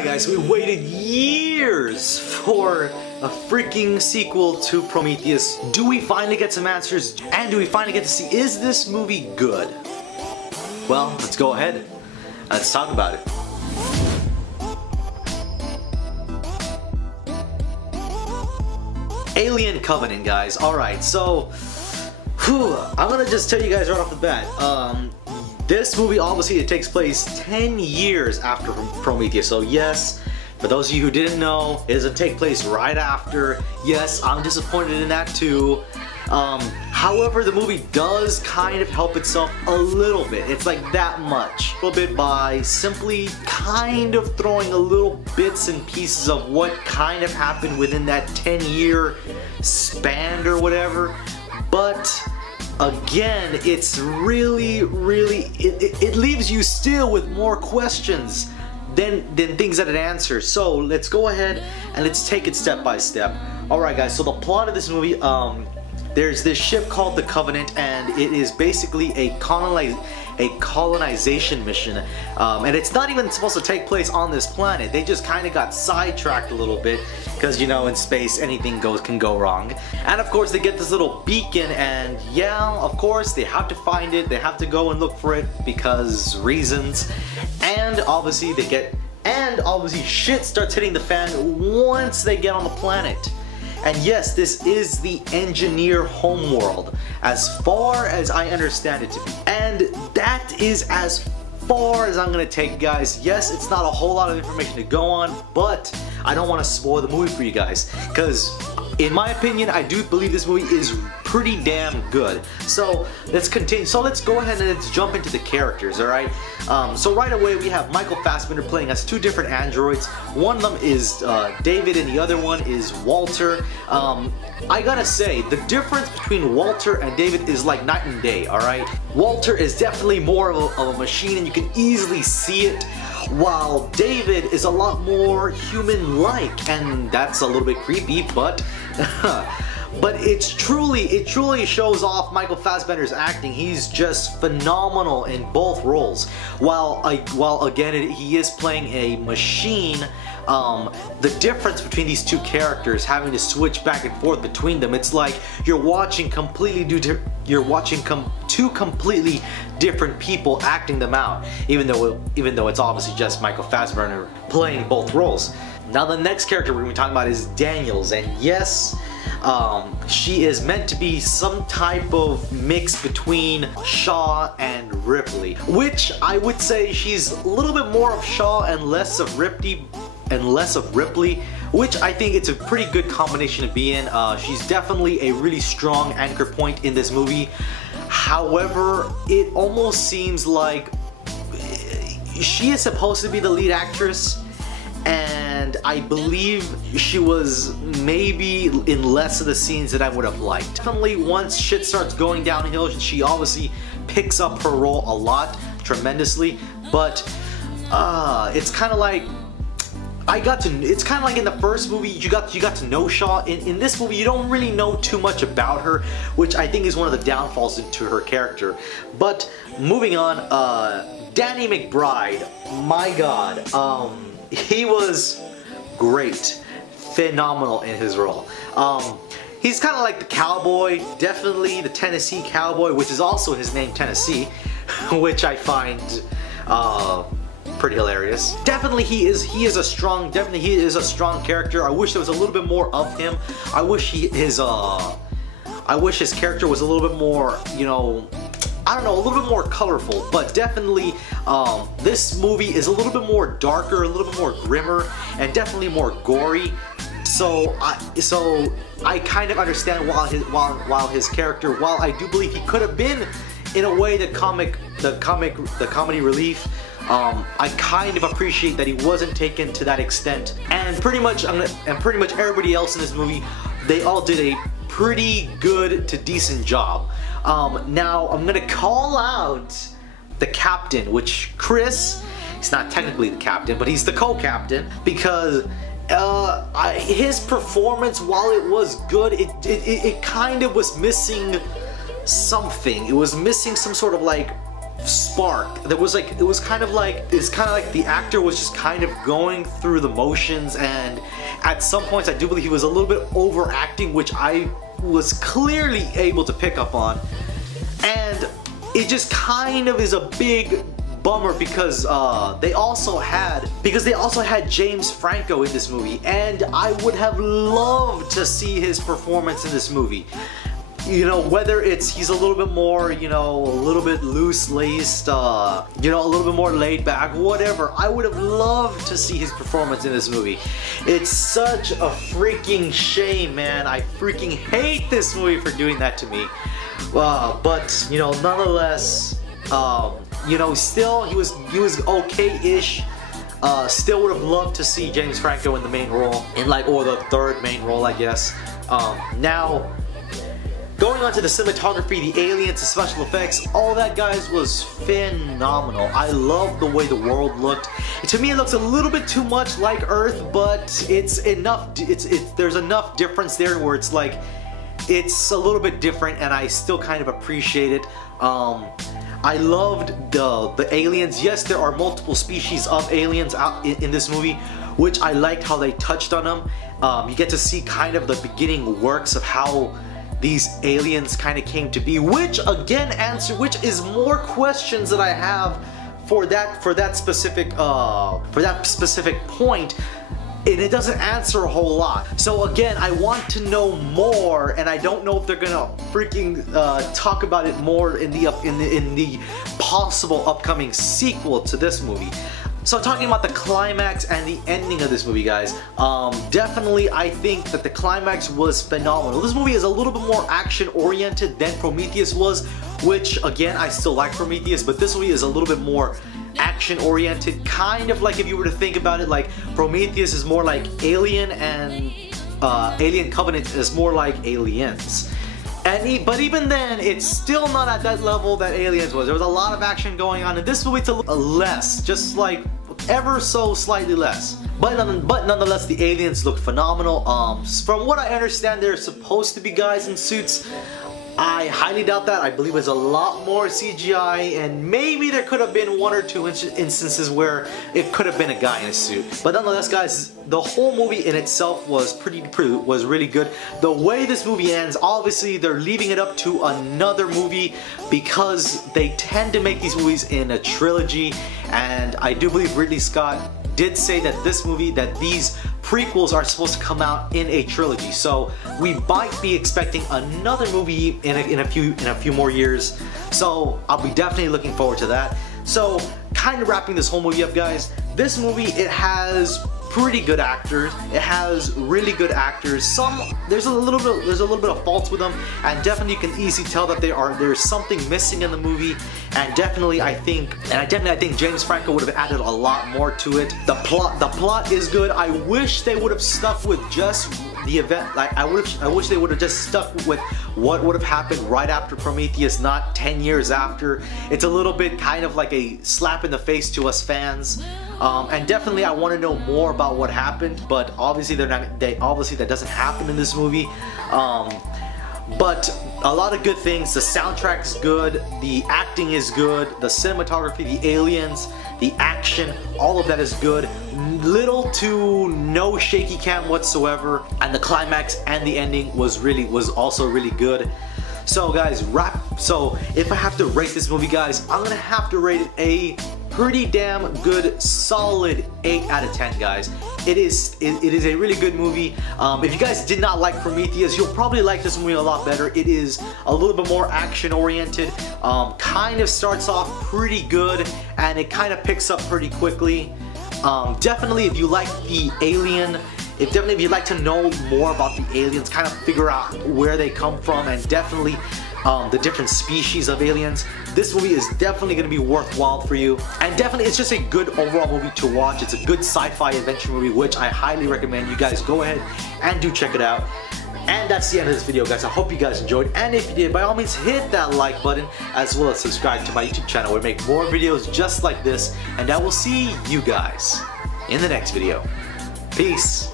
Alright guys, we waited years for a freaking sequel to Prometheus. Do we finally get some answers? And do we finally get to see, is this movie good? Well, let's go ahead. Let's talk about it. Alien Covenant, guys. Alright, so I'm gonna just tell you guys right off the bat. This movie, obviously, it takes place 10 years after Prometheus. So yes, for those of you who didn't know, it doesn't take place right after. Yes, I'm disappointed in that too. However, the movie does kind of help itself a little bit. It's like that much. A little bit by simply kind of throwing a little bits and pieces of what kind of happened within that 10-year span or whatever. But again, it's really, it leaves you still with more questions than things that it answers. So let's go ahead and let's take it step by step. Alright guys, so the plot of this movie, there's this ship called the Convenant, and it is basically a colonization mission, and it's not even supposed to take place on this planet. They just kind of got sidetracked a little bit because, you know, in space anything can go wrong. And of course they get this little beacon, and yeah, of course they have to find it. They have to go and look for it because reasons. And obviously shit starts hitting the fan once they get on the planet. And yes, this is the engineer homeworld, as far as I understand it to be. And that is as far as I'm gonna take, guys. Yes, it's not a whole lot of information to go on, but I don't want to spoil the movie for you guys, because in my opinion, I do believe this movie is pretty damn good. So let's continue. So let's go ahead and let's jump into the characters, alright? So right away we have Michael Fassbender playing as two different androids. One of them is David and the other one is Walter. I gotta say, the difference between Walter and David is like night and day, alright? Walter is definitely more of a machine, and you can easily see it, while David is a lot more human-like, and that's a little bit creepy, but but it truly shows off Michael Fassbender's acting. He's just phenomenal in both roles. While again he is playing a machine, the difference between these two characters, having to switch back and forth between them, it's like you're watching two completely different people acting them out, even though it's obviously just Michael Fassbender playing both roles. Now the next character we're going to be talking about is Daniels, and yes, she is meant to be some type of mix between Shaw and Ripley, which I would say she's a little bit more of Shaw and less of Ripley, which I think it's a pretty good combination to be in. She's definitely a really strong anchor point in this movie. However, it almost seems like she is supposed to be the lead actress, and I believe she was maybe in less of the scenes that I would have liked. Definitely once shit starts going downhill, she obviously picks up her role a lot, tremendously, but it's kind of like it's kind of like in the first movie you got to know Shaw. In this movie you don't really know too much about her, which I think is one of the downfalls into her character. But moving on, Danny McBride, my god, he was great, phenomenal in his role. He's kind of like the cowboy, definitely the Tennessee cowboy, which is also his name, Tennessee, which I find pretty hilarious. Definitely he is a strong character. I wish there was a little bit more of him. I wish his character was a little bit more, you know, I don't know, a little bit more colorful. But definitely this movie is a little bit more darker, a little bit more grimmer, and definitely more gory. So I kind of understand while his character, while I do believe he could have been in a way the comedy relief, I kind of appreciate that he wasn't taken to that extent. And pretty much everybody else in this movie, they all did a pretty good to decent job. Now I'm gonna call out the captain, which Chris, he's not technically the captain, but he's the co-captain, because his performance, while it was good, it kind of was missing something. It was missing some sort of like spark. There was like, it's kind of like the actor was just kind of going through the motions, and at some points I do believe he was a little bit overacting, which I was clearly able to pick up on. And it just kind of is a big bummer because they also had James Franco in this movie, and I would have loved to see his performance in this movie. You know, whether he's a little bit more, you know, a little bit loose-laced, you know, a little bit more laid back, whatever. I would have loved to see his performance in this movie. It's such a freaking shame, man. I freaking hate this movie for doing that to me. But, you know, nonetheless, you know, still, he was okay-ish. Still would have loved to see James Franco in the main role, or the third main role, I guess. Now, going on to the cinematography, the aliens, the special effects, all that, guys, was phenomenal. I love the way the world looked. To me, it looks a little bit too much like Earth, but it's enough. There's enough difference there where it's like, it's a little bit different, and I still kind of appreciate it. I loved the aliens. Yes, there are multiple species of aliens out in this movie, which I liked how they touched on them. You get to see kind of the beginning works of how these aliens kind of came to be, which again is more questions that I have for that specific point, and it doesn't answer a whole lot. So again, I want to know more, and I don't know if they're gonna freaking talk about it more in the possible upcoming sequel to this movie. So talking about the climax and the ending of this movie, guys, definitely I think that the climax was phenomenal. This movie is a little bit more action-oriented than Prometheus was, which again, I still like Prometheus, but this movie is a little bit more action-oriented, kind of like, if you were to think about it, like Prometheus is more like Alien, and Alien Covenant is more like Aliens. But even then, it's still not at that level that Aliens was. There was a lot of action going on. In this movie, it's a little less, just like ever so slightly less. But nonetheless, the aliens look phenomenal. From what I understand, they're supposed to be guys in suits. I highly doubt that. I believe it's a lot more CGI, and maybe there could have been one or two instances where it could have been a guy in a suit. But nonetheless, guys, the whole movie in itself was was really good. The way this movie ends, obviously they're leaving it up to another movie because they tend to make these movies in a trilogy, and I do believe Ridley Scott did say that these prequels are supposed to come out in a trilogy, so we might be expecting another movie in a few more years. So I'll be definitely looking forward to that. So kind of wrapping this whole movie up, guys, this movie, it has pretty good actors. It has really good actors. There's a little bit of faults with them, and definitely you can easily tell that there's something missing in the movie. And definitely I think James Franco would have added a lot more to it. The plot is good. I wish they would have stuck with just the event. Like I wish they would have just stuck with what would have happened right after Prometheus, not 10 years after. It's a little bit kind of like a slap in the face to us fans. And definitely I want to know more about what happened, but obviously obviously that doesn't happen in this movie. But a lot of good things. The soundtrack's good, the acting is good, the cinematography, the aliens, the action, all of that is good. Little to no shaky cam whatsoever, and the climax and the ending was also really good. So guys, so if I have to rate this movie, guys, I'm gonna have to rate it a pretty damn good, solid 8 out of 10, guys. It is a really good movie. If you guys did not like Prometheus, you'll probably like this movie a lot better. It is a little bit more action oriented. Kind of starts off pretty good, and it kind of picks up pretty quickly. Definitely, if you like the Alien, if you'd like to know more about the aliens, kind of figure out where they come from, and definitely the different species of aliens, this movie is definitely going to be worthwhile for you. And definitely, it's just a good overall movie to watch. It's a good sci-fi adventure movie, which I highly recommend you guys go ahead and do check it out. And that's the end of this video, guys. I hope you guys enjoyed, and if you did, by all means hit that like button, as well as subscribe to my YouTube channel where I make more videos just like this, and I will see you guys in the next video. Peace.